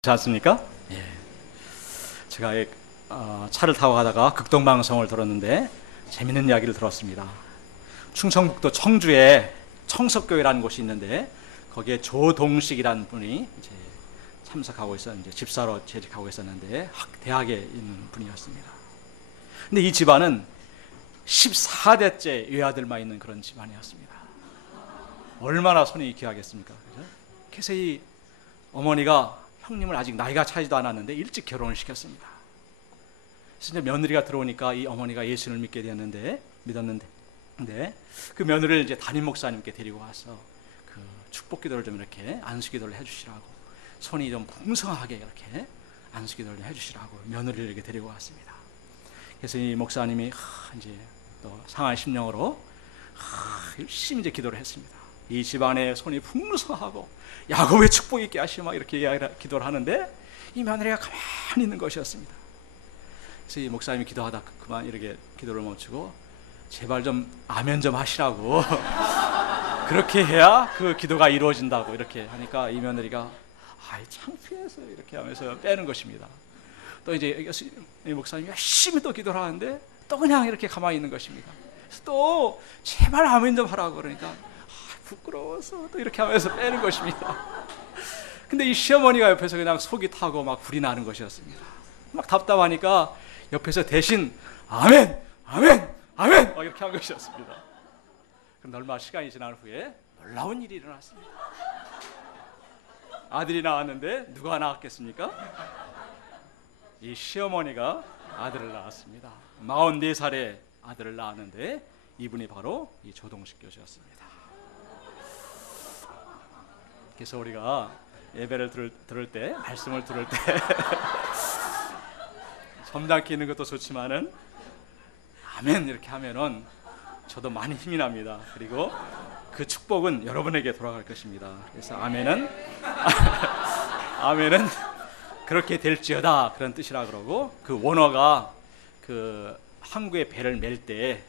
그렇지 않습니까? 예. 제가 차를 타고 가다가 극동방송을 들었는데 재밌는 이야기를 들었습니다. 충청북도 청주에 청석교회라는 곳이 있는데 거기에 조동식이라는 분이 이제 참석하고 있었는데 집사로 재직하고 있었는데 대학에 있는 분이었습니다. 근데 이 집안은 14대째 외아들만 있는 그런 집안이었습니다. 얼마나 손이 귀하겠습니까? 그래서 이 어머니가 형님을 아직 나이가 차지도 않았는데 일찍 결혼을 시켰습니다. 그래서 이제 며느리가 들어오니까 이 어머니가 예수를 믿었는데 그 며느리를 이제 담임 목사님께 데리고 와서 그 축복 기도를 좀 이렇게 안수 기도를 해주시라고, 손이 좀 풍성하게 이렇게 안수 기도를 해주시라고 며느리를 이렇게 데리고 왔습니다. 그래서 이 목사님이 이제 또 상한 심령으로 열심히 이제 기도를 했습니다. 이 집안에 손이 풍성하고 야곱의 축복이 있게 하시고 막 이렇게 기도를 하는데 이 며느리가 가만히 있는 것이었습니다. 그래서 이 목사님이 기도하다 그만 이렇게 기도를 멈추고 제발 좀 아멘 좀 하시라고 그렇게 해야 그 기도가 이루어진다고 이렇게 하니까 이 며느리가 창피해서 이렇게 하면서 빼는 것입니다. 또 이제 이 목사님이 열심히 또 기도를 하는데 또 그냥 이렇게 가만히 있는 것입니다. 그래서 또 제발 아멘 좀 하라고 그러니까 부끄러워서 또 이렇게 하면서 빼는 것입니다. 근데 이 시어머니가 옆에서 그냥 속이 타고 막 불이 나는 것이었습니다. 막 답답하니까 옆에서 대신 아멘, 아멘, 아멘 막 이렇게 한 것이었습니다. 그런데 얼마 시간이 지난 후에 놀라운 일이 일어났습니다. 아들이 나왔는데 누가 낳았겠습니까? 이 시어머니가 아들을 낳았습니다. 44살에 아들을 낳았는데 이분이 바로 이 조동식 교수였습니다. 그래서 우리가 예배를 들을 때, 말씀을 들을 때 점잖게 있는 것도 좋지만은 아멘 이렇게 하면은 저도 많이 힘이 납니다. 그리고 그 축복은 여러분에게 돌아갈 것입니다. 그래서 아멘은 아멘은 그렇게 될지어다 그런 뜻이라 그러고, 그 원어가 그 항구에 배를 맬 때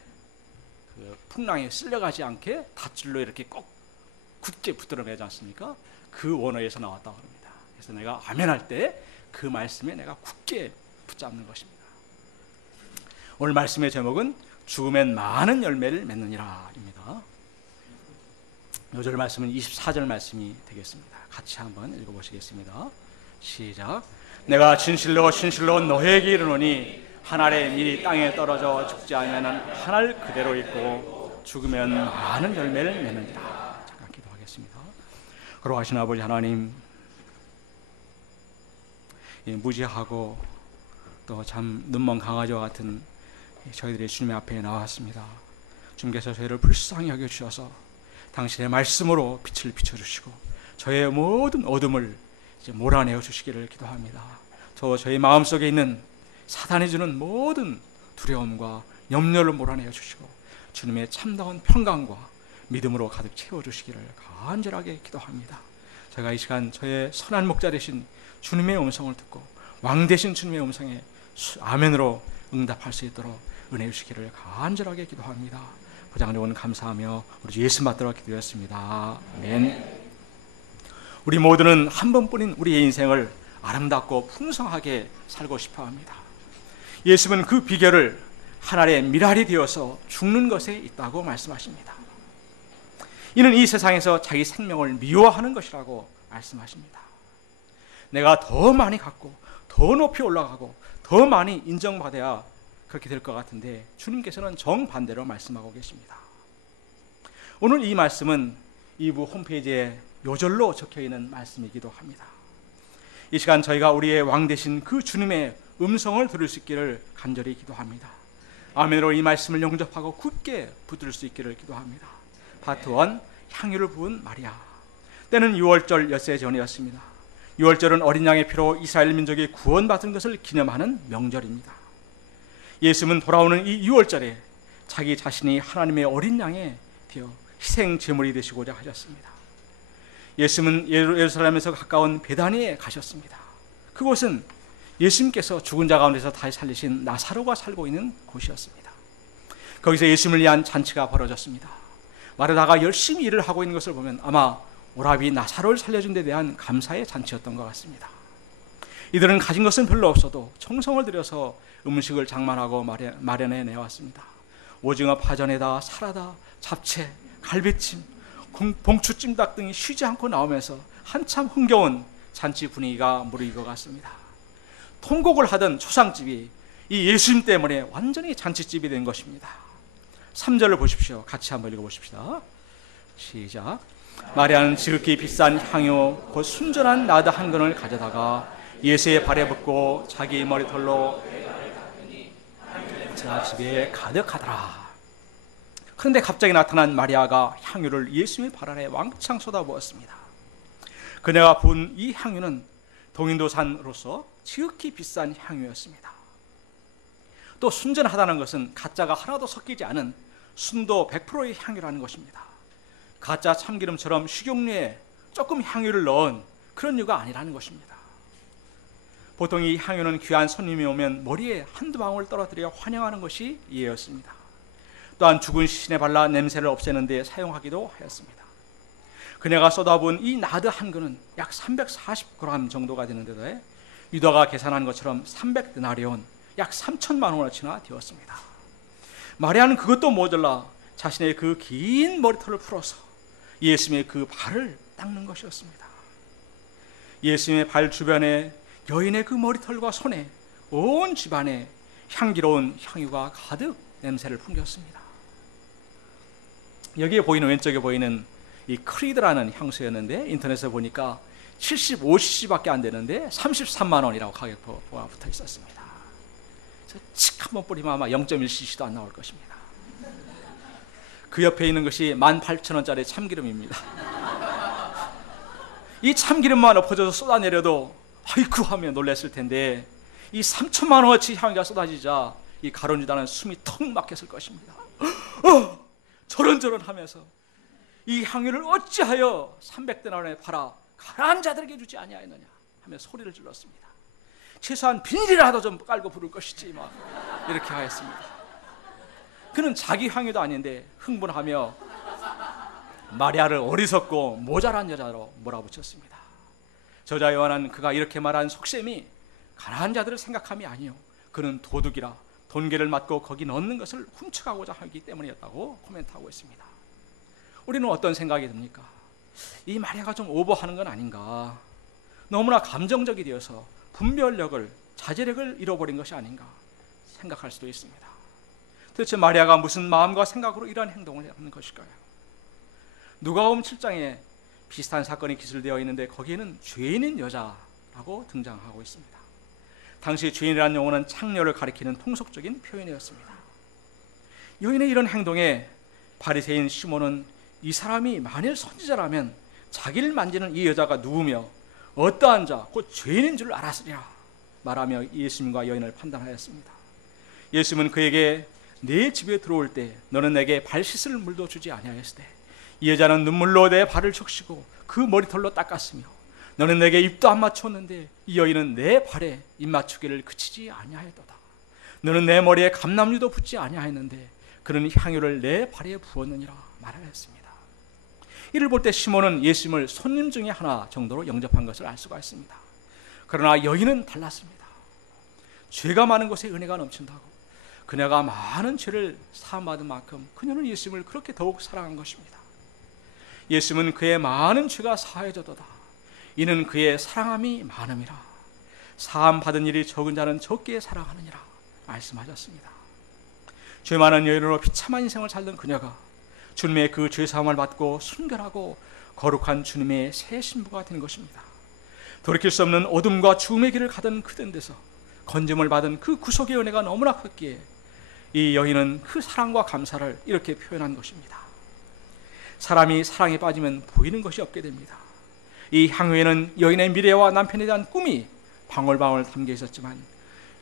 그 풍랑에 쓸려가지 않게 닷줄로 이렇게 꼭 굳게 붙들어 매지 않습니까? 그 원어에서 나왔다고 합니다. 그래서 내가 아멘 할 때 그 말씀에 내가 굳게 붙잡는 것입니다. 오늘 말씀의 제목은 죽음엔 많은 열매를 맺느니라 입니다. 요절 말씀은 24절 말씀이 되겠습니다. 같이 한번 읽어보시겠습니다. 시작. 내가 진실로 진실로 너에게 이르노니 한 알의 밀이 땅에 떨어져 죽지 아니하면 한 알 그대로 있고 죽으면 많은 열매를 맺느니라. 잠깐 기도하겠습니다. 거룩하신 아버지 하나님, 무지하고 또 참 눈먼 강아지와 같은 저희들이 주님의 앞에 나왔습니다. 주님께서 저희를 불쌍히 여겨주셔서 당신의 말씀으로 빛을 비춰주시고 저의 모든 어둠을 이제 몰아내어 주시기를 기도합니다. 저희 마음속에 있는 사단이 주는 모든 두려움과 염려를 몰아내어 주시고 주님의 참다운 평강과 믿음으로 가득 채워주시기를 간절하게 기도합니다. 제가 이 시간 저의 선한 목자 되신 주님의 음성을 듣고 왕 되신 주님의 음성에 아멘으로 응답할 수 있도록 은혜 주시기를 간절하게 기도합니다. 보장력은 감사하며 우리 주 예수 받들어 기도했습니다. 아멘. 우리 모두는 한 번뿐인 우리의 인생을 아름답고 풍성하게 살고 싶어 합니다. 예수는 그 비결을 한 알의 밀알이 되어서 죽는 것에 있다고 말씀하십니다. 이는 이 세상에서 자기 생명을 미워하는 것이라고 말씀하십니다. 내가 더 많이 갖고 더 높이 올라가고 더 많이 인정받아야 그렇게 될 것 같은데 주님께서는 정반대로 말씀하고 계십니다. 오늘 이 말씀은 2부 홈페이지에 요절로 적혀있는 말씀이기도 합니다. 이 시간 저희가 우리의 왕 되신 그 주님의 음성을 들을 수 있기를 간절히 기도합니다. 아멘으로 이 말씀을 영접하고 굳게 붙들 수 있기를 기도합니다. 파트 1, 향유를 부은 마리아. 때는 6월절 엿새 전이었습니다. 6월절은 어린 양의 피로 이스라엘 민족이 구원받은 것을 기념하는 명절입니다. 예수는 돌아오는 이 6월절에 자기 자신이 하나님의 어린 양에 되어 희생 제물이 되시고자 하셨습니다. 예수는 예루살렘에서 가까운 베다니에 가셨습니다. 그곳은 예수님께서 죽은 자 가운데서 다시 살리신 나사로가 살고 있는 곳이었습니다. 거기서 예수님을 위한 잔치가 벌어졌습니다. 마르다가 열심히 일을 하고 있는 것을 보면 아마 오라비 나사로를 살려준 데 대한 감사의 잔치였던 것 같습니다. 이들은 가진 것은 별로 없어도 정성을 들여서 음식을 장만하고 마련해 내왔습니다. 오징어 파전에다 사라다, 잡채, 갈비찜, 봉추 찜닭 등이 쉬지 않고 나오면서 한참 흥겨운 잔치 분위기가 무르익어갔습니다. 통곡을 하던 초상집이 이 예수님 때문에 완전히 잔치집이 된 것입니다. 3절을 보십시오. 같이 한번 읽어보십시다. 시작. 마리아는 지극히 비싼 향유 곧 순전한 나드 한 근을 가져다가 예수의 발에 붓고 자기 머리털로 자 집에 가득하더라. 그런데 갑자기 나타난 마리아가 향유를 예수의 발 아래 왕창 쏟아부었습니다. 그녀가 부은 이 향유는 동인도산으로서 지극히 비싼 향유였습니다. 또 순전하다는 것은 가짜가 하나도 섞이지 않은 순도 100%의 향유라는 것입니다. 가짜 참기름처럼 식용유에 조금 향유를 넣은 그런 유가 아니라는 것입니다. 보통 이 향유는 귀한 손님이 오면 머리에 한두 방울 떨어뜨려 환영하는 것이 예였습니다. 또한 죽은 시신에 발라 냄새를 없애는 데 사용하기도 하였습니다. 그녀가 쏟아부은 이 나드 한 근은 약 340g 정도가 되는데도 유다가 계산한 것처럼 300데나리온 약 3천만 원어치나 되었습니다. 마리아는 그것도 모자라 자신의 그 긴 머리털을 풀어서 예수님의 그 발을 닦는 것이었습니다. 예수님의 발 주변에 여인의 그 머리털과 손에 온 집안에 향기로운 향유가 가득 냄새를 풍겼습니다. 여기에 보이는 왼쪽에 보이는 이 크리드라는 향수였는데 인터넷에 보니까 75cc밖에 안 되는데 33만 원이라고 가격표가 붙어 있었습니다. 칙 한번 뿌리면 아마 0.1cc도 안 나올 것입니다. 그 옆에 있는 것이 18,000원짜리 참기름입니다. 이 참기름만 엎어져서 쏟아내려도 아이쿠 하며 놀랐을 텐데 이 3천만 원어치 향기가 쏟아지자 이 가룟 유다는 숨이 턱 막혔을 것입니다. 저런저런 하면서 이 향유를 어찌하여 300데나리온에 팔아 가난한 자들에게 주지 아니하였느냐 하며 소리를 질렀습니다. 최소한 비닐이라도 좀 깔고 부를 것이지 막 이렇게 하였습니다. 그는 자기 향유도 아닌데 흥분하며 마리아를 어리석고 모자란 여자로 몰아붙였습니다. 저자 요한은 그가 이렇게 말한 속셈이 가난한 자들을 생각함이 아니요 그는 도둑이라 돈계를 맞고 거기 넣는 것을 훔쳐가고자 하기 때문이었다고 코멘트하고 있습니다. 우리는 어떤 생각이 듭니까? 이 마리아가 좀 오버하는 건 아닌가? 너무나 감정적이 되어서 분별력을, 자제력을 잃어버린 것이 아닌가 생각할 수도 있습니다. 도대체 마리아가 무슨 마음과 생각으로 이러한 행동을 하는 것일까요? 누가복음 7장에 비슷한 사건이 기술되어 있는데 거기에는 죄인인 여자라고 등장하고 있습니다. 당시 죄인이라는 용어는 창녀를 가리키는 통속적인 표현이었습니다. 여인의 이런 행동에 바리새인 시몬은 이 사람이 만일 선지자라면 자기를 만지는 이 여자가 누구며 어떠한 자, 곧 죄인인 줄 알았으리라 말하며 예수님과 여인을 판단하였습니다. 예수님은 그에게 내 집에 들어올 때 너는 내게 발 씻을 물도 주지 아니하였을 때 이 여자는 눈물로 내 발을 적시고 그 머리털로 닦았으며 너는 내게 입도 안 맞췄는데 이 여인은 내 발에 입 맞추기를 그치지 아니하였도다. 너는 내 머리에 감람유도 붓지 아니하였는데 그는 향유를 내 발에 부었느니라 말하였습니다. 이를 볼 때 시몬은 예수님을 손님 중에 하나 정도로 영접한 것을 알 수가 있습니다. 그러나 여인은 달랐습니다. 죄가 많은 곳에 은혜가 넘친다고 그녀가 많은 죄를 사함받은 만큼 그녀는 예수님을 그렇게 더욱 사랑한 것입니다. 예수님은 그의 많은 죄가 사해져도다. 이는 그의 사랑함이 많음이라. 사함 받은 일이 적은 자는 적게 사랑하느니라 말씀하셨습니다. 죄 많은 여인으로 비참한 인생을 살던 그녀가 주님의 그 죄사함을 받고 순결하고 거룩한 주님의 새 신부가 된 것입니다. 돌이킬 수 없는 어둠과 죽음의 길을 가던 그런 데서 건짐을 받은 그 구속의 은혜가 너무나 컸기에 이 여인은 그 사랑과 감사를 이렇게 표현한 것입니다. 사람이 사랑에 빠지면 보이는 것이 없게 됩니다. 이 향유에는 여인의 미래와 남편에 대한 꿈이 방울방울 담겨 있었지만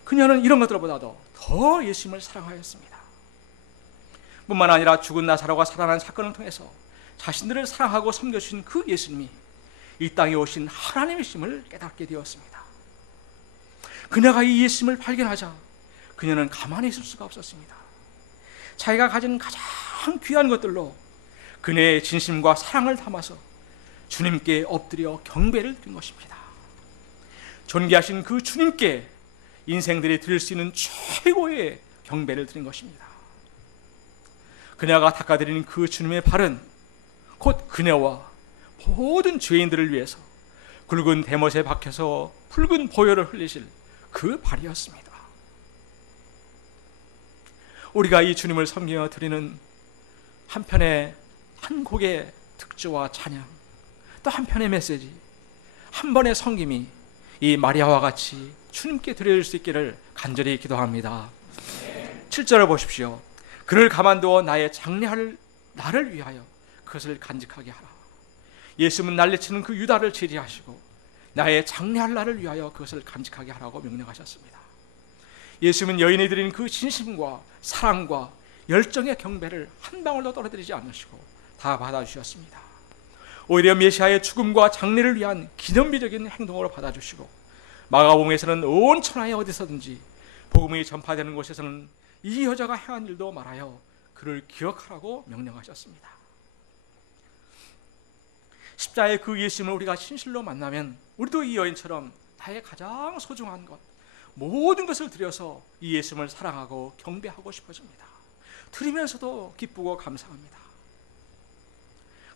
그녀는 이런 것들보다도 더 예수님을 사랑하였습니다. 뿐만 아니라 죽은 나사로가 살아난 사건을 통해서 자신들을 사랑하고 섬겨주신 그 예수님이 이 땅에 오신 하나님이심을 깨닫게 되었습니다. 그녀가 이 예수님을 발견하자 그녀는 가만히 있을 수가 없었습니다. 자기가 가진 가장 귀한 것들로 그녀의 진심과 사랑을 담아서 주님께 엎드려 경배를 드린 것입니다. 존귀하신 그 주님께 인생들이 드릴 수 있는 최고의 경배를 드린 것입니다. 그녀가 닦아드리는 그 주님의 발은 곧 그녀와 모든 죄인들을 위해서 굵은 대못에 박혀서 붉은 보혈을 흘리실 그 발이었습니다. 우리가 이 주님을 섬기며 드리는 한편의 한 곡의 특주와 찬양, 또 한편의 메시지, 한 번의 섬김이 이 마리아와 같이 주님께 드려질 수 있기를 간절히 기도합니다. 7절을 보십시오. 그를 가만두어 나의 장래할 나를 위하여 그것을 간직하게 하라. 예수님은 난리치는 그 유다를 제지하시고 나의 장래할 나를 위하여 그것을 간직하게 하라고 명령하셨습니다. 예수님은 여인이 드린 그 진심과 사랑과 열정의 경배를 한 방울도 떨어뜨리지 않으시고 다 받아주셨습니다. 오히려 메시아의 죽음과 장례를 위한 기념비적인 행동으로 받아주시고 마가복음에서는 온 천하에 어디서든지 복음이 전파되는 곳에서는 이 여자가 행한 일도 말하여 그를 기억하라고 명령하셨습니다. 십자가의 그 예수님을 우리가 진실로 만나면 우리도 이 여인처럼 나의 가장 소중한 것, 모든 것을 들여서 이 예수님을 사랑하고 경배하고 싶어집니다. 들으면서도 기쁘고 감사합니다.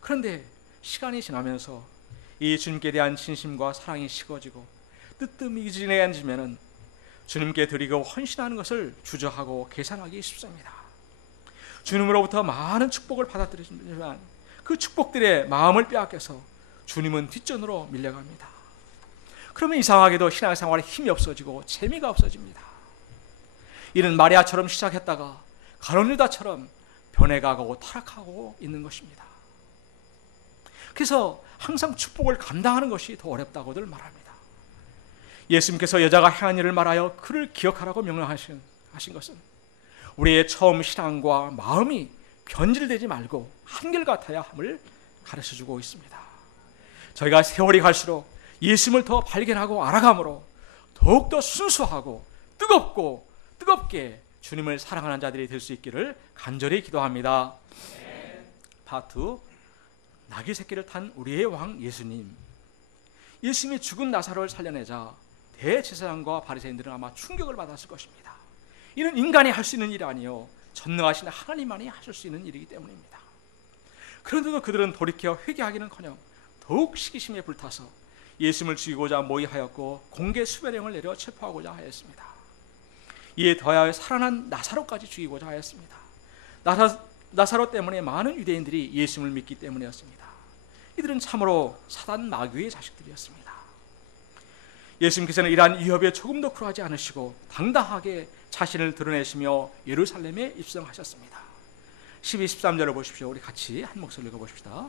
그런데 시간이 지나면서 이 주님께 대한 진심과 사랑이 식어지고 뜨뜻미지근해지면은 주님께 드리고 헌신하는 것을 주저하고 계산하기 쉽습니다. 주님으로부터 많은 축복을 받아들이지만 그 축복들의 마음을 빼앗겨서 주님은 뒷전으로 밀려갑니다. 그러면 이상하게도 신앙생활에 힘이 없어지고 재미가 없어집니다. 이는 마리아처럼 시작했다가 가룟유다처럼 변해가고 타락하고 있는 것입니다. 그래서 항상 축복을 감당하는 것이 더 어렵다고들 말합니다. 예수님께서 여자가 행한 일을 말하여 그를 기억하라고 명령하신 것은 우리의 처음 신앙과 마음이 변질되지 말고 한결같아야 함을 가르쳐주고 있습니다. 저희가 세월이 갈수록 예수님을 더 발견하고 알아감으로 더욱더 순수하고 뜨겁게 주님을 사랑하는 자들이 될 수 있기를 간절히 기도합니다. 파트 2. 나귀 새끼를 탄 우리의 왕 예수님. 예수님이 죽은 나사로를 살려내자 대제사장과 바리새인들은 아마 충격을 받았을 것입니다. 이는 인간이 할 수 있는 일이 아니요 전능하신 하나님만이 하실 수 있는 일이기 때문입니다. 그런데도 그들은 돌이켜 회개하기는커녕 더욱 시기심에 불타서 예수님을 죽이고자 모의하였고 공개 수배령을 내려 체포하고자 하였습니다. 이에 더하여 살아난 나사로까지 죽이고자 하였습니다. 나사로 때문에 많은 유대인들이 예수님을 믿기 때문이었습니다. 이들은 참으로 사단 마귀의 자식들이었습니다. 예수님께서는 이러한 위협에 조금도 굴하지 않으시고 당당하게 자신을 드러내시며 예루살렘에 입성하셨습니다. 12, 13절을 보십시오. 우리 같이 한 목소리 읽어봅시다.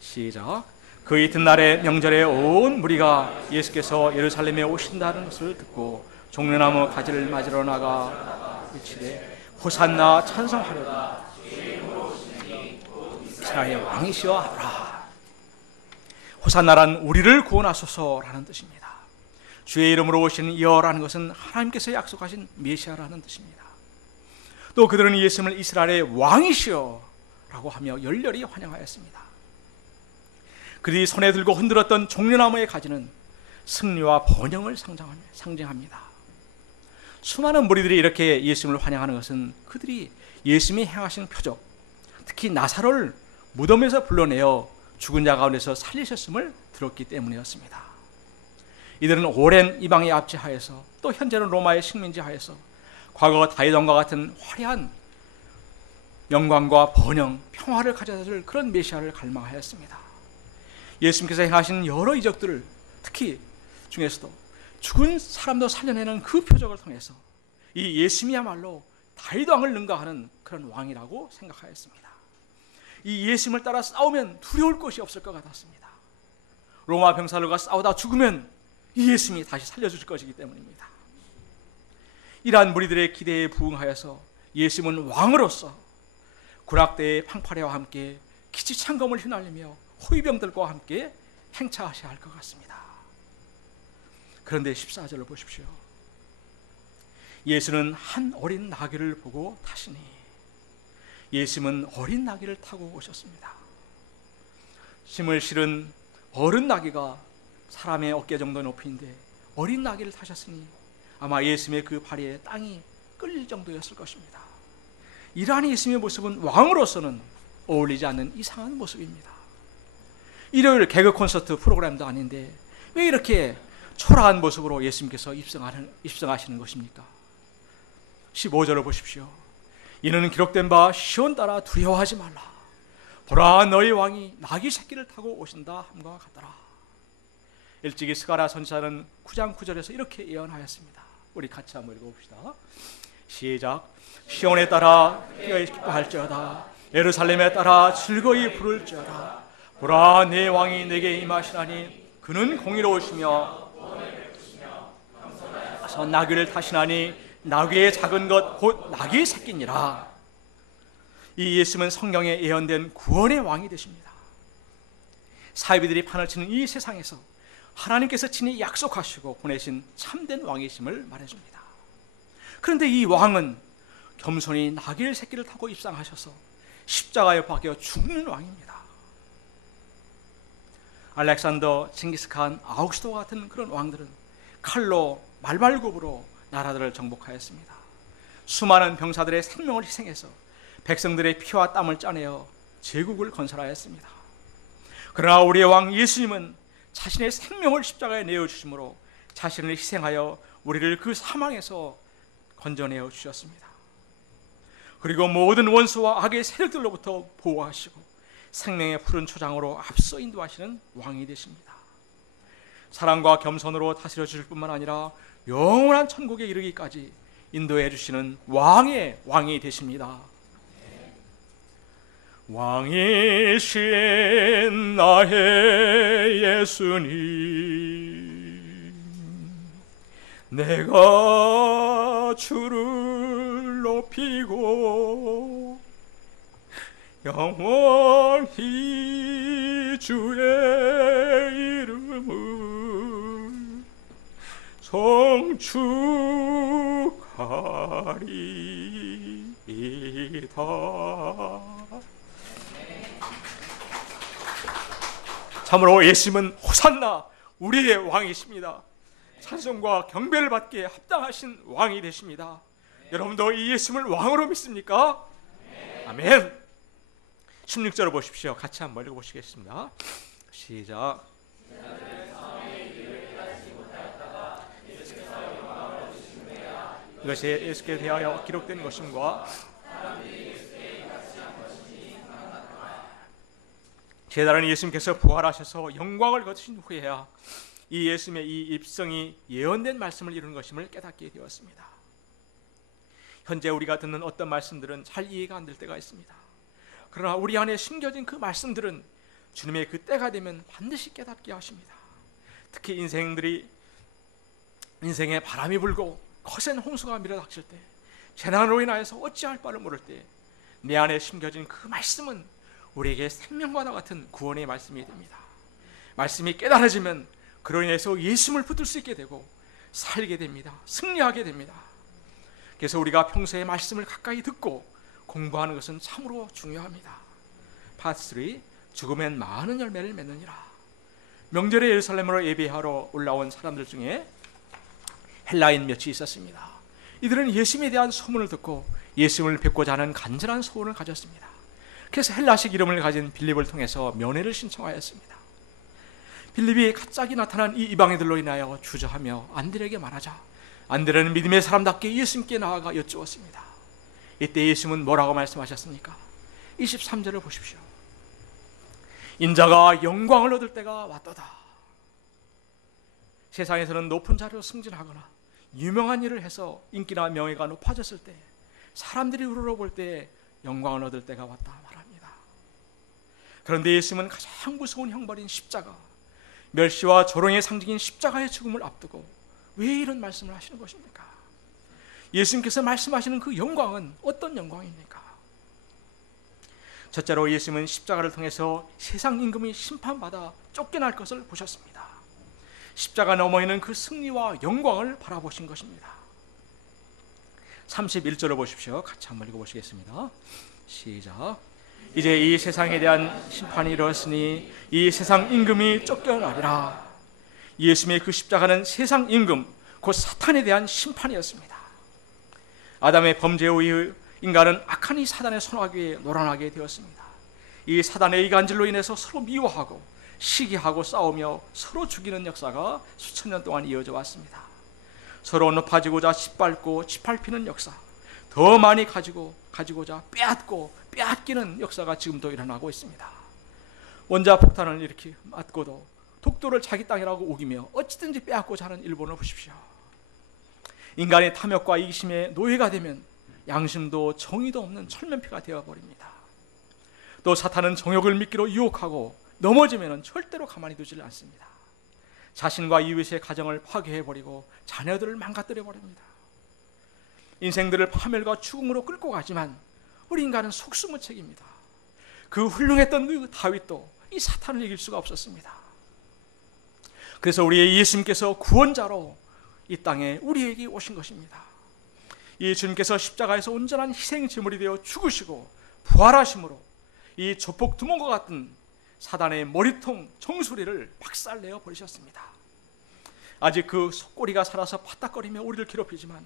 시작. 그 이튿날에 명절에 온 무리가 예수께서 예루살렘에 오신다는 것을 듣고 종려나무 가지를 맞으러 나가 외치되 호산나 찬송하려다 이스라엘의 왕이시여 하라. 호산나란 우리를 구원하소서라는 뜻입니다. 주의 이름으로 오신 이여라는 것은 하나님께서 약속하신 메시아라는 뜻입니다. 또 그들은 예수님을 이스라엘의 왕이시여 라고 하며 열렬히 환영하였습니다. 그들이 손에 들고 흔들었던 종려나무의 가지는 승리와 번영을 상징합니다. 수많은 무리들이 이렇게 예수님을 환영하는 것은 그들이 예수님이 행하신 표적, 특히 나사로를 무덤에서 불러내어 죽은 자 가운데서 살리셨음을 들었기 때문이었습니다. 이들은 오랜 이방의 압제하에서 또 현재는 로마의 식민지하에서 과거 다윗왕과 같은 화려한 영광과 번영, 평화를 가져다줄 그런 메시아를 갈망하였습니다. 예수님께서 행하신 여러 이적들을 특히 중에서도 죽은 사람도 살려내는 그 표적을 통해서 이 예수님이야말로 다윗왕을 능가하는 그런 왕이라고 생각하였습니다. 이 예수님을 따라 싸우면 두려울 것이 없을 것 같았습니다. 로마 병사들과 싸우다 죽으면 이 예수님이 다시 살려주실 것이기 때문입니다. 이러한 무리들의 기대에 부응하여서 예수님은 왕으로서 구락대의 팡파레와 함께 기치창검을 휘날리며 호위병들과 함께 행차하셔야 할 것 같습니다. 그런데 14절을 보십시오. 예수는 한 어린 나귀를 보고 타시니, 예수님은 어린 나귀를 타고 오셨습니다. 힘을 실은 어른 나귀가 사람의 어깨 정도 높이인데 어린 나귀를 타셨으니 아마 예수님의 그 발에 땅이 끌릴 정도였을 것입니다. 이러한 예수님의 모습은 왕으로서는 어울리지 않는 이상한 모습입니다. 일요일 개그 콘서트 프로그램도 아닌데 왜 이렇게 초라한 모습으로 예수님께서 입성하시는 것입니까? 15절을 보십시오. 이는 기록된 바 시온 따라 두려워하지 말라. 보라, 너희 왕이 나귀 새끼를 타고 오신다 함과 같더라. 일찍이 스가랴 선지자는 9장 9절에서 이렇게 예언하였습니다. 우리 같이 한번 읽어봅시다. 시작. 시온에 따라 기뻐할지어다. 예루살렘에 따라 즐거이 부를지어다. 보라, 내 왕이 내게 임하시나니 그는 공의로우시며 나귀를 타시나니 나귀의 작은 것 곧 나귀의 새끼니라. 이 예수님은 성경에 예언된 구원의 왕이 되십니다. 사이비들이 판을 치는 이 세상에서 하나님께서 친히 약속하시고 보내신 참된 왕이심을 말해줍니다. 그런데 이 왕은 겸손히 나귀의 새끼를 타고 입상하셔서 십자가에 박혀 죽는 왕입니다. 알렉산더, 징기스칸, 아우구스토와 같은 그런 왕들은 칼로 말발굽으로 나라들을 정복하였습니다. 수많은 병사들의 생명을 희생해서 백성들의 피와 땀을 짜내어 제국을 건설하였습니다. 그러나 우리의 왕 예수님은 자신의 생명을 십자가에 내어주심으로 자신을 희생하여 우리를 그 사망에서 건져내어 주셨습니다. 그리고 모든 원수와 악의 세력들로부터 보호하시고 생명의 푸른 초장으로 앞서 인도하시는 왕이 되십니다. 사랑과 겸손으로 다스려 주실 뿐만 아니라 영원한 천국에 이르기까지 인도해 주시는 왕의 왕이 되십니다. 왕이신 나의 예수님, 내가 주를 높이고 영원히 주의 이름을 송축하리이다. 참으로 예수님은 호산나 우리의 왕이십니다. 찬송과 경배를 받기에 합당하신 왕이 되십니다. 여러분도 이 예수님을 왕으로 믿습니까? 아멘. 16절을 보십시오. 같이 한번 읽어보시겠습니다. 시작. 이것이 예수께 대하여 기록된 것임과 제다른 예수님께서 부활하셔서 영광을 거두신 후에야 이 예수님의 이 입성이 예언된 말씀을 이루는 것임을 깨닫게 되었습니다. 현재 우리가 듣는 어떤 말씀들은 잘 이해가 안 될 때가 있습니다. 그러나 우리 안에 심겨진 그 말씀들은 주님의 그 때가 되면 반드시 깨닫게 하십니다. 특히 인생에 바람이 불고 거센 홍수가 밀어닥칠 때, 재난으로 인하여서 어찌할 바를 모를 때 내 안에 심겨진 그 말씀은 우리에게 생명과도 같은 구원의 말씀이 됩니다. 말씀이 깨달아지면 그로 인해서 예수님을 붙들 수 있게 되고 살게 됩니다. 승리하게 됩니다. 그래서 우리가 평소에 말씀을 가까이 듣고 공부하는 것은 참으로 중요합니다. 파트 3, 죽으면 많은 열매를 맺느니라. 명절에 예루살렘으로 예배하러 올라온 사람들 중에 헬라인 몇이 있었습니다. 이들은 예수님에 대한 소문을 듣고 예수님을 뵙고자 하는 간절한 소원을 가졌습니다. 그래서 헬라식 이름을 가진 빌립을 통해서 면회를 신청하였습니다. 빌립이 갑자기 나타난 이 이방인들로 인하여 주저하며 안드레에게 말하자 안드레는 믿음의 사람답게 예수님께 나아가 여쭈었습니다. 이때 예수님은 뭐라고 말씀하셨습니까? 23절을 보십시오. 인자가 영광을 얻을 때가 왔도다. 세상에서는 높은 자리로 승진하거나 유명한 일을 해서 인기나 명예가 높아졌을 때 사람들이 우러러볼 때 영광을 얻을 때가 왔다 말합니다. 그런데 예수님은 가장 무서운 형벌인 십자가, 멸시와 조롱의 상징인 십자가의 죽음을 앞두고 왜 이런 말씀을 하시는 것입니까? 예수님께서 말씀하시는 그 영광은 어떤 영광입니까? 첫째로 예수님은 십자가를 통해서 세상 임금이 심판받아 쫓겨날 것을 보셨습니다. 십자가 너머에 있는 그 승리와 영광을 바라보신 것입니다. 31절을 보십시오. 같이 한번 읽어보시겠습니다. 시작. 이제 이 세상에 대한 심판이 이르렀으니 이 세상 임금이 쫓겨나리라. 예수님의 그 십자가는 세상 임금 곧 사탄에 대한 심판이었습니다. 아담의 범죄에 의해 인간은 악한 이 사단의 손아귀에 노란하게 되었습니다. 이 사단의 이간질로 인해서 서로 미워하고 시기하고 싸우며 서로 죽이는 역사가 수천 년 동안 이어져 왔습니다. 서로 높아지고자 짓밟고 짓밟히는 역사, 더 많이 가지고자 빼앗고 빼앗기는 역사가 지금도 일어나고 있습니다. 원자 폭탄을 이렇게 맞고도 독도를 자기 땅이라고 우기며 어찌든지 빼앗고자 하는 일본을 보십시오. 인간의 탐욕과 이기심의 노예가 되면 양심도 정의도 없는 철면피가 되어버립니다. 또 사탄은 정욕을 미끼로 유혹하고 넘어지면 절대로 가만히 두질 않습니다. 자신과 이웃의 가정을 파괴해버리고 자녀들을 망가뜨려버립니다. 인생들을 파멸과 죽음으로 끌고 가지만 우리 인간은 속수무책입니다. 그 훌륭했던 그 다윗도 이 사탄을 이길 수가 없었습니다. 그래서 우리의 예수님께서 구원자로 이 땅에 우리에게 오신 것입니다. 이 주님께서 십자가에서 온전한 희생 제물이 되어 죽으시고 부활하심으로 이 조폭 두목과 같은 사단의 머리통 정수리를 박살내어 버리셨습니다. 아직 그 속꼬리가 살아서 파닥거리며 우리를 괴롭히지만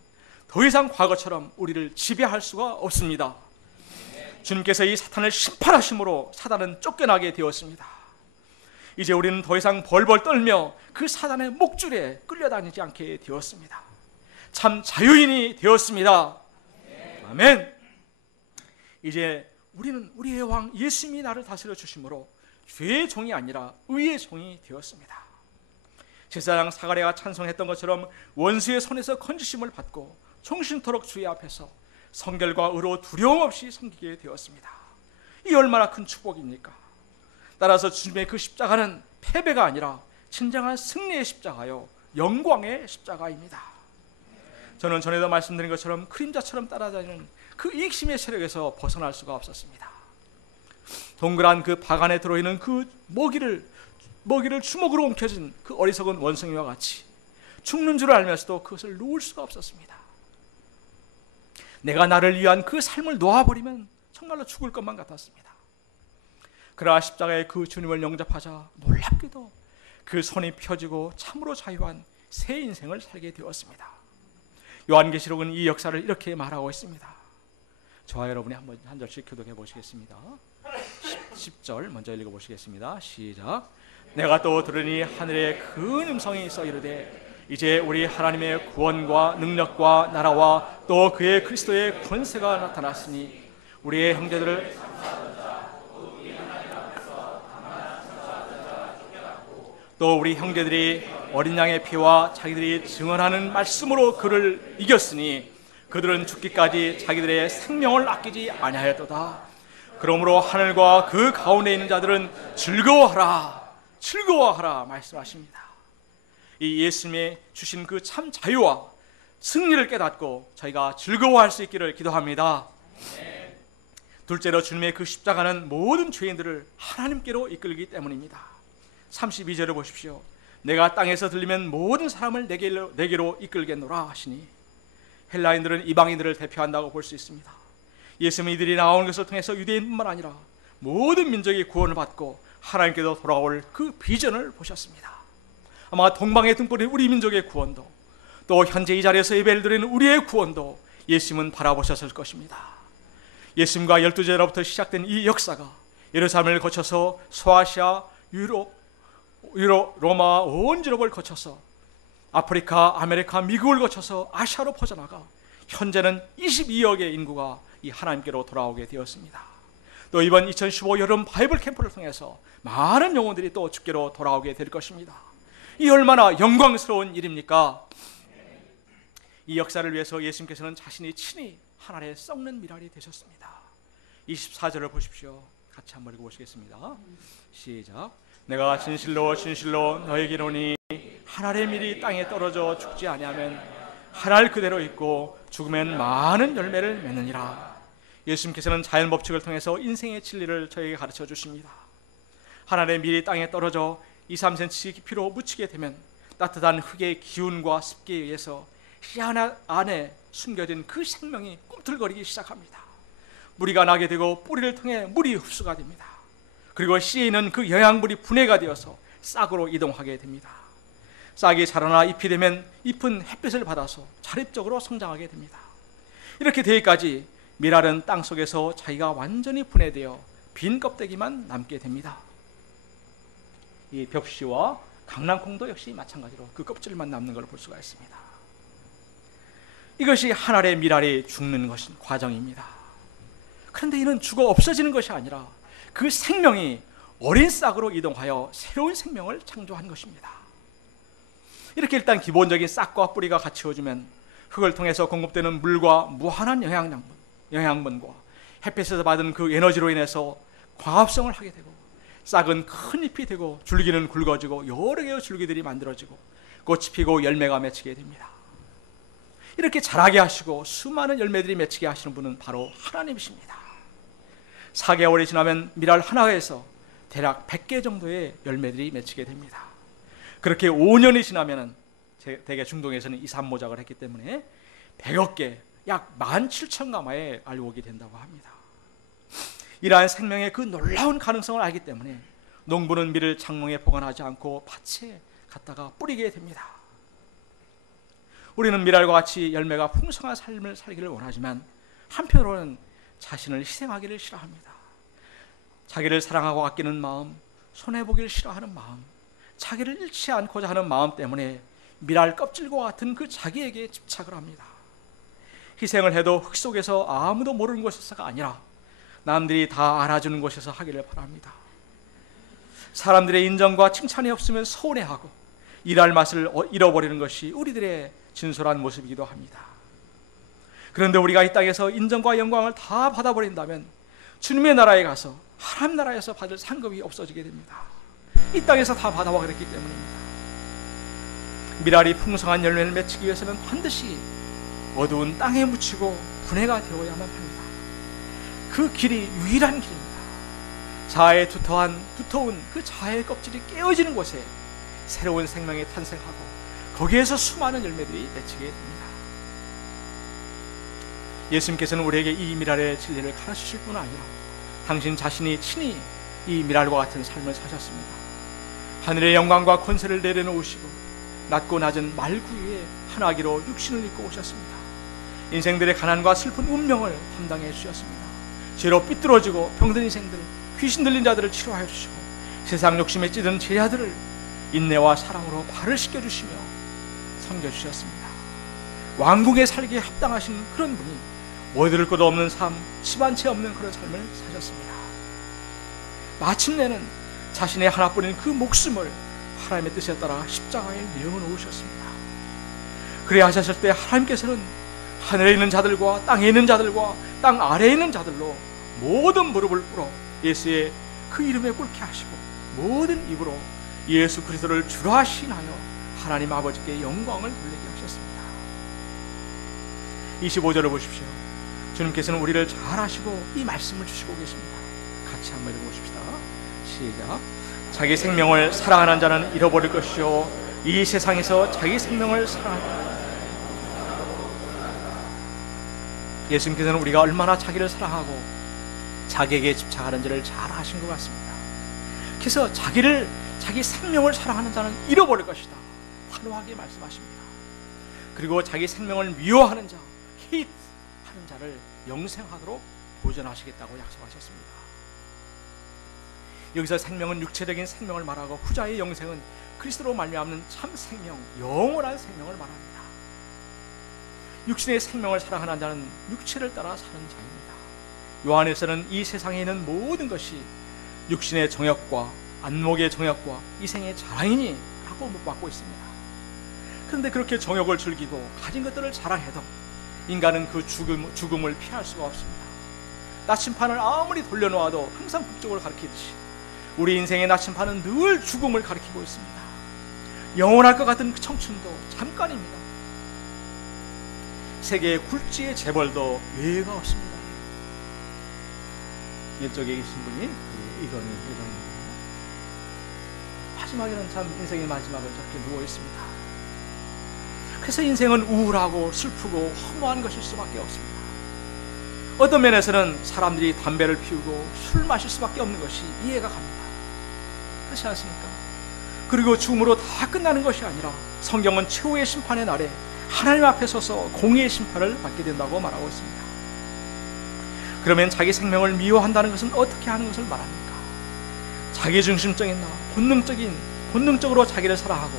더 이상 과거처럼 우리를 지배할 수가 없습니다. 주님께서 이 사탄을 심판하심으로 사단은 쫓겨나게 되었습니다. 이제 우리는 더 이상 벌벌 떨며 그 사단의 목줄에 끌려다니지 않게 되었습니다. 참 자유인이 되었습니다. 아멘. 이제 우리는 우리의 왕 예수님이 나를 다스려 주심으로 죄의 종이 아니라 의의 종이 되었습니다. 제사장 사가랴가 찬송했던 것처럼 원수의 손에서 건지심을 받고 종신토록 주의 앞에서 성결과 의로 두려움 없이 섬기게 되었습니다. 이 얼마나 큰 축복입니까? 따라서 주님의 그 십자가는 패배가 아니라 진정한 승리의 십자가요, 영광의 십자가입니다. 저는 전에도 말씀드린 것처럼 그림자처럼 따라다니는 그 이익심의 세력에서 벗어날 수가 없었습니다. 동그란 그 박 안에 들어있는 그 먹이를 주먹으로 움켜쥔 그 어리석은 원숭이와 같이 죽는 줄 알면서도 그것을 놓을 수가 없었습니다. 내가 나를 위한 그 삶을 놓아버리면 정말로 죽을 것만 같았습니다. 그러나 십자가의 그 주님을 영접하자 놀랍게도 그 손이 펴지고 참으로 자유한 새 인생을 살게 되었습니다. 요한계시록은 이 역사를 이렇게 말하고 있습니다. 저와 여러분이 한번 한 절씩 교독해 보시겠습니다. 10절 먼저 읽어보시겠습니다. 시작. 내가 또 들으니 하늘에 큰 음성이 있어 이르되 이제 우리 하나님의 구원과 능력과 나라와 또 그의 그리스도의 권세가 나타났으니 우리의 형제들을 또 우리 형제들이 어린 양의 피와 자기들이 증언하는 말씀으로 그를 이겼으니 그들은 죽기까지 자기들의 생명을 아끼지 아니하였도다. 그러므로 하늘과 그 가운데 있는 자들은 즐거워하라 말씀하십니다. 이 예수님의 주신 그 참 자유와 승리를 깨닫고 저희가 즐거워할 수 있기를 기도합니다. 둘째로 주님의 그 십자가는 모든 죄인들을 하나님께로 이끌기 때문입니다. 32절을 보십시오. 내가 땅에서 들리면 모든 사람을 내게로 이끌겠노라 하시니 헬라인들은 이방인들을 대표한다고 볼 수 있습니다. 예수님이 이들이 나오는 것을 통해서 유대인뿐만 아니라 모든 민족이 구원을 받고 하나님께로 돌아올 그 비전을 보셨습니다. 아마 동방의 등불인 우리 민족의 구원도 또 현재 이 자리에서 예배를 드리는 우리의 구원도 예수님은 바라보셨을 것입니다. 예수님과 12제자로부터 시작된 이 역사가 예루살렘을 거쳐서 소아시아, 유럽, 로마 온 유럽을 거쳐서 아프리카, 아메리카, 미국을 거쳐서 아시아로 퍼져나가 현재는 22억의 인구가 이 하나님께로 돌아오게 되었습니다. 또 이번 2015 여름 바이블 캠프를 통해서 많은 영혼들이 또 주께로 돌아오게 될 것입니다. 이 얼마나 영광스러운 일입니까? 이 역사를 위해서 예수님께서는 자신이 친히 하늘에 썩는 미랄이 되셨습니다. 24절을 보십시오. 같이 한번 읽어보시겠습니다. 시작. 내가 진실로 너에게 이르노니 하늘의 밀이 땅에 떨어져 죽지 아니하면 하늘 그대로 있고 죽으면 많은 열매를 맺느니라. 예수님께서는 자연 법칙을 통해서 인생의 진리를 저에게 가르쳐 주십니다. 하늘의 밀이 땅에 떨어져 2, 3cm 깊이로 묻히게 되면 따뜻한 흙의 기운과 습기에 의해서 씨 하나 안에 숨겨진 그 생명이 꿈틀거리기 시작합니다. 무리가 나게 되고 뿌리를 통해 물이 흡수가 됩니다. 그리고 씨에 있는 그 영양분이 분해가 되어서 싹으로 이동하게 됩니다. 싹이 자라나 잎이 되면 잎은 햇빛을 받아서 자립적으로 성장하게 됩니다. 이렇게 되기까지 밀알은 땅 속에서 자기가 완전히 분해되어 빈 껍데기만 남게 됩니다. 이 벽시와 강낭콩도 역시 마찬가지로 그 껍질만 남는 걸 볼 수가 있습니다. 이것이 한 알의 밀알이 죽는 것인 과정입니다. 그런데 이는 죽어 없어지는 것이 아니라 그 생명이 어린 싹으로 이동하여 새로운 생명을 창조한 것입니다. 이렇게 일단 기본적인 싹과 뿌리가 갖추어지면 흙을 통해서 공급되는 물과 무한한 영양분과 햇빛에서 받은 그 에너지로 인해서 광합성을 하게 되고, 싹은 큰 잎이 되고 줄기는 굵어지고 여러 개의 줄기들이 만들어지고 꽃이 피고 열매가 맺히게 됩니다. 이렇게 자라게 하시고 수많은 열매들이 맺히게 하시는 분은 바로 하나님이십니다. 4개월이 지나면 밀알 하나에서 대략 100개 정도의 열매들이 맺히게 됩니다. 그렇게 5년이 지나면, 대개 중동에서는 이산모작을 했기 때문에 100억 개, 약 17,000가마의 알곡이 된다고 합니다. 이러한 생명의 그 놀라운 가능성을 알기 때문에 농부는 밀을 장롱에 보관하지 않고 밭에 갖다가 뿌리게 됩니다. 우리는 밀알과 같이 열매가 풍성한 삶을 살기를 원하지만 한편으로는 자신을 희생하기를 싫어합니다. 자기를 사랑하고 아끼는 마음, 손해보기를 싫어하는 마음, 자기를 잃지 않고자 하는 마음 때문에 밀알 껍질과 같은 그 자기에게 집착을 합니다. 희생을 해도 흙 속에서 아무도 모르는 곳에서가 아니라 남들이 다 알아주는 곳에서 하기를 바랍니다. 사람들의 인정과 칭찬이 없으면 서운해하고 일할 맛을 잃어버리는 것이 우리들의 진솔한 모습이기도 합니다. 그런데 우리가 이 땅에서 인정과 영광을 다 받아버린다면 주님의 나라에 가서 하나님 나라에서 받을 상급이 없어지게 됩니다. 이 땅에서 다 받아와 그랬기 때문입니다. 밀알이 풍성한 열매를 맺히기 위해서는 반드시 어두운 땅에 묻히고 분해가 되어야만 합니다. 그 길이 유일한 길입니다. 자아의 두터운 그 자아의 껍질이 깨어지는 곳에 새로운 생명이 탄생하고 거기에서 수많은 열매들이 맺히게 됩니다. 예수님께서는 우리에게 이 밀알의 진리를 가르치실 뿐 아니라 당신 자신이 친히 이 밀알과 같은 삶을 사셨습니다. 하늘의 영광과 권세를 내려놓으시고 낮고 낮은 말구 위에 하나기로 육신을 입고 오셨습니다. 인생들의 가난과 슬픈 운명을 담당해 주셨습니다. 죄로 삐뚤어지고 병든 인생들, 귀신 들린 자들을 치료하여 주시고 세상 욕심에 찌든 제자들을 인내와 사랑으로 발을 씻겨주시며 섬겨주셨습니다. 왕궁에 살기에 합당하신 그런 분이 모여들 것도 없는 삶, 집안 채 없는 그런 삶을 사셨습니다. 마침내는 자신의 하나뿐인 그 목숨을 하나님의 뜻에 따라 십자가에 내어놓으셨습니다. 그래 하셨을 때 하나님께서는 하늘에 있는 자들과 땅에 있는 자들과 땅 아래에 있는 자들로 모든 무릎을 꿇어 예수의 그 이름에 꿇게 하시고 모든 입으로 예수 그리스도를 주라 하시나요 하나님 아버지께 영광을 돌리게 하셨습니다. 25절을 보십시오. 주님께서는 우리를 잘 아시고 이 말씀을 주시고 계십니다. 같이 한번 읽어보십시다. 시작. 자기 생명을 사랑하는 자는 잃어버릴 것이요 이 세상에서 자기 생명을 사랑하는 자. 예수님께서는 우리가 얼마나 자기를 사랑하고 자기에게 집착하는지를 잘 아신 것 같습니다. 그래서 자기 생명을 사랑하는 자는 잃어버릴 것이다 단호하게 말씀하십니다. 그리고 자기 생명을 미워하는 자, hate하는 자를 영생하도록 보존하시겠다고 약속하셨습니다. 여기서 생명은 육체적인 생명을 말하고 후자의 영생은 그리스도로 말미암는 참 생명, 영원한 생명을 말합니다. 육신의 생명을 사랑하는 자는 육체를 따라 사는 자입니다. 요한에서는 이 세상에 있는 모든 것이 육신의 정욕과 안목의 정욕과 이생의 자랑이니 라고 묻받고 있습니다. 그런데 그렇게 정욕을 즐기고 가진 것들을 자랑해도 인간은 그 죽음을 피할 수가 없습니다. 나침판을 아무리 돌려놓아도 항상 북쪽을 가리키듯이 우리 인생의 나침판은 늘 죽음을 가리키고 있습니다. 영원할 것 같은 그 청춘도 잠깐입니다. 세계의 굴지의 재벌도 예외가 없습니다. 이쪽에 계신 분이 이건입니다. 마지막에는 참 인생의 마지막을 저렇게 누워 있습니다. 그래서 인생은 우울하고 슬프고 허무한 것일 수밖에 없습니다. 어떤 면에서는 사람들이 담배를 피우고 술 마실 수밖에 없는 것이 이해가 갑니다. 그렇지 않습니까? 그리고 죽음으로 다 끝나는 것이 아니라 성경은 최후의 심판의 날에 하나님 앞에 서서 공의의 심판을 받게 된다고 말하고 있습니다. 그러면 자기 생명을 미워한다는 것은 어떻게 하는 것을 말합니까? 자기 중심적인 나, 본능적으로 자기를 사랑하고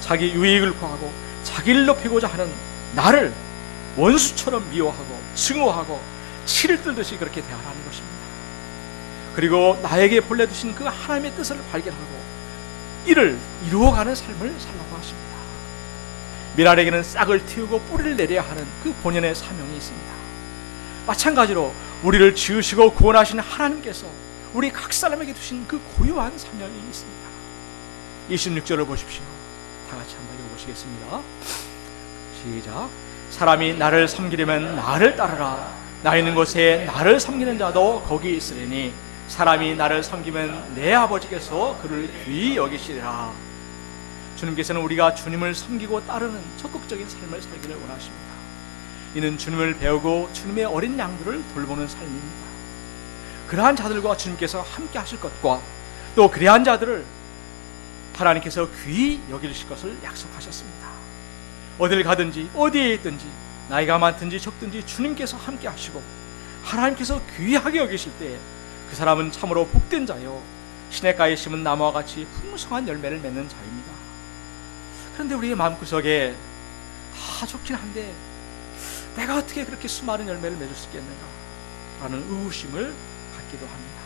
자기 유익을 구하고 자기를 높이고자 하는 나를 원수처럼 미워하고 증오하고 치를 떨듯이 그렇게 대하라는 것입니다. 그리고 나에게 본래 두신 그 하나님의 뜻을 발견하고 이를 이루어가는 삶을 살라고 하십니다. 미랄에게는 싹을 틔우고 뿌리를 내려야 하는 그 본연의 사명이 있습니다. 마찬가지로 우리를 지으시고 구원하신 하나님께서 우리 각 사람에게 두신 그 고유한 사명이 있습니다. 26절을 보십시오. 다 같이 한번 읽어보시겠습니다. 시작. 사람이 나를 섬기려면 나를 따르라. 나 있는 곳에 나를 섬기는 자도 거기 있으리니 사람이 나를 섬기면 내 아버지께서 그를 귀히 여기시리라. 주님께서는 우리가 주님을 섬기고 따르는 적극적인 삶을 살기를 원하십니다. 이는 주님을 배우고 주님의 어린 양들을 돌보는 삶입니다. 그러한 자들과 주님께서 함께 하실 것과 또 그러한 자들을 하나님께서 귀히 여기실 것을 약속하셨습니다. 어딜 가든지 어디에 있든지 나이가 많든지 적든지 주님께서 함께 하시고 하나님께서 귀하게 여기실 때 그 사람은 참으로 복된 자요 시냇가에 심은 나무와 같이 풍성한 열매를 맺는 자입니다. 그런데 우리의 마음구석에 다 좋긴 한데 내가 어떻게 그렇게 수많은 열매를 맺을 수 있겠는가 라는 의구심을 갖기도 합니다.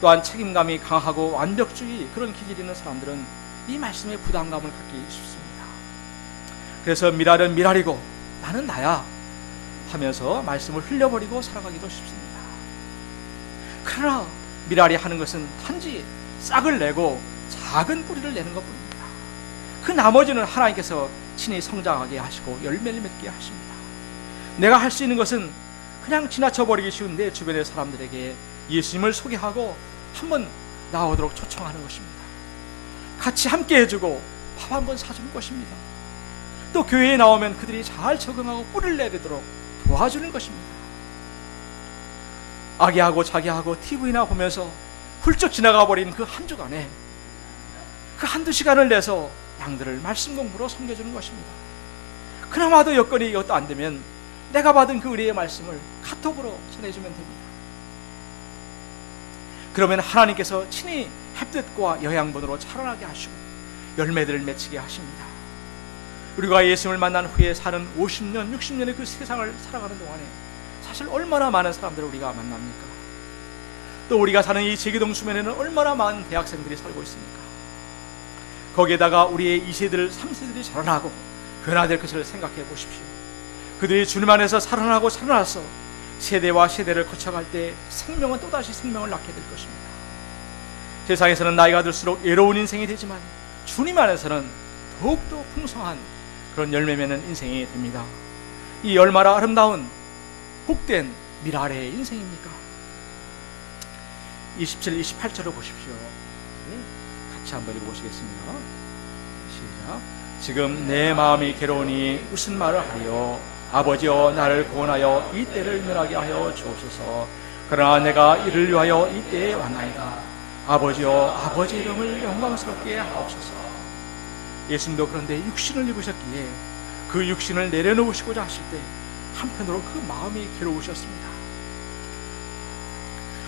또한 책임감이 강하고 완벽주의 그런 기질이 있는 사람들은 이 말씀에 부담감을 갖기 쉽습니다. 그래서 미랄은 미랄이고 나는 나야 하면서 말씀을 흘려버리고 살아가기도 쉽습니다. 그러나 미랄이 하는 것은 단지 싹을 내고 작은 뿌리를 내는 것뿐입니다. 그 나머지는 하나님께서 친히 성장하게 하시고 열매를 맺게 하십니다. 내가 할 수 있는 것은 그냥 지나쳐버리기 쉬운데 주변의 사람들에게 예수님을 소개하고 한번 나오도록 초청하는 것입니다. 같이 함께 해주고 밥 한번 사주는 것입니다. 또 교회에 나오면 그들이 잘 적응하고 뿌리를 내리도록 도와주는 것입니다. 아기하고 자기하고 TV나 보면서 훌쩍 지나가 버린 그 한 주간에 그 한두 시간을 내서 양들을 말씀 공부로 섬겨주는 것입니다. 그나마도 여건이 이것도 안 되면 내가 받은 그 의뢰의 말씀을 카톡으로 전해주면 됩니다. 그러면 하나님께서 친히 햇뜻과 영양분으로 자라나게 하시고 열매들을 맺히게 하십니다. 우리가 예수님을 만난 후에 사는 50년, 60년의 그 세상을 살아가는 동안에 사실 얼마나 많은 사람들을 우리가 만납니까? 또 우리가 사는 이 제기동 수면에는 얼마나 많은 대학생들이 살고 있습니까? 거기에다가 우리의 2세들, 3세들이 자라나고 변화될 것을 생각해 보십시오. 그들이 주님 안에서 살아나고 살아나서 세대와 세대를 거쳐갈 때 생명은 또다시 생명을 낳게 될 것입니다. 세상에서는 나이가 들수록 외로운 인생이 되지만 주님 안에서는 더욱더 풍성한 그런 열매 맺는 인생이 됩니다. 이 얼마나 아름다운 복된 미랄의 인생입니까? 27, 28절을 보십시오. 같이 한번 읽어보시겠습니다. 시작. 지금 내 마음이 괴로우니 무슨 말을 하리요? 아버지여 나를 구원하여 이 때를 면하게 하여 주옵소서. 그러나 내가 이를 위하여 이 때에 왔나이다. 아버지여 아버지 이름을 영광스럽게 하옵소서. 예수님도 그런데 육신을 입으셨기에 그 육신을 내려놓으시고자 하실 때 한편으로 그 마음이 괴로우셨습니다.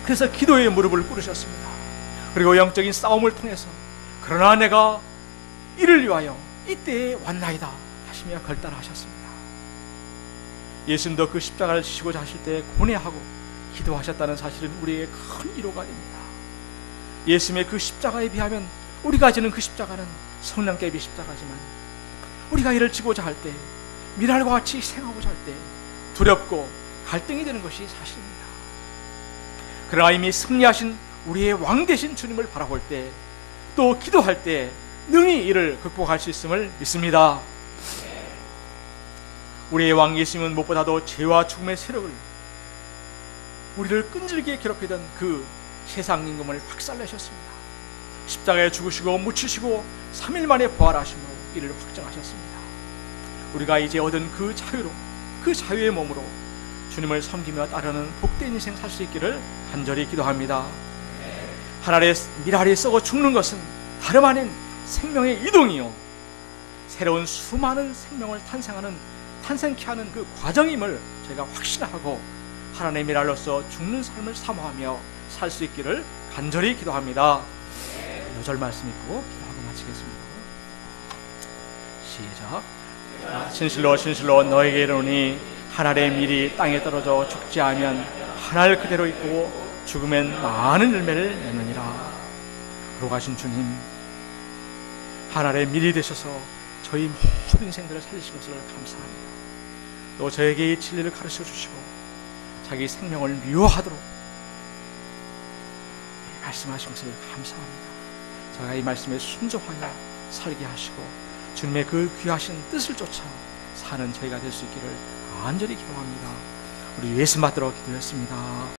그래서 기도의 무릎을 꿇으셨습니다. 그리고 영적인 싸움을 통해서 그러나 내가 이를 위하여 이때에 왔나이다 하시며 결단하셨습니다. 예수님도 그 십자가를 지시고자 하실 때 고뇌하고 기도하셨다는 사실은 우리의 큰 위로가 됩니다. 예수님의 그 십자가에 비하면 우리가 지는 그 십자가는 성령께비 십자가지만 우리가 이를 지고자 할 때 미랄과 같이 희생하고자 할 때 두렵고 갈등이 되는 것이 사실입니다. 그러나 이미 승리하신 우리의 왕 되신 주님을 바라볼 때 또 기도할 때 능히 이를 극복할 수 있음을 믿습니다. 우리의 왕 예수님은 무엇보다도 죄와 죽음의 세력을 우리를 끈질기게 괴롭히던 그 세상 임금을 박살내셨습니다. 십자가에 죽으시고 묻히시고 3일 만에 부활하심으로 이를 확정하셨습니다. 우리가 이제 얻은 그 자유로 그 자유의 몸으로 주님을 섬기며 따르는 복된 인생 살 수 있기를 간절히 기도합니다. 하늘의 미랄이 썩어 죽는 것은 다름 아닌 생명의 이동이요, 새로운 수많은 생명을 탄생케 하는 그 과정임을 저희가 확신하고 하나님의 일로서 죽는 삶을 사모하며 살 수 있기를 간절히 기도합니다. 5절 말씀 읽고 기도하고 마치겠습니다. 시작. 진실로 진실로 너에게 이르노니 한 알의 밀이 땅에 떨어져 죽지 않으면 한 알 그대로 있고 죽으면 많은 열매를 맺느니라. 거룩하신 주님, 한 알의 밀이 되셔서 저희 모든 인생들을 살리신 것을 감사합니다. 또 저에게 이 진리를 가르쳐 주시고 자기 생명을 미워하도록 말씀하신 것을 감사합니다. 저희가 이 말씀에 순종하여 살게 하시고 주님의 그 귀하신 뜻을 쫓아 사는 저희가 될 수 있기를 간절히 기도합니다. 우리 예수 받들어 기도했습니다.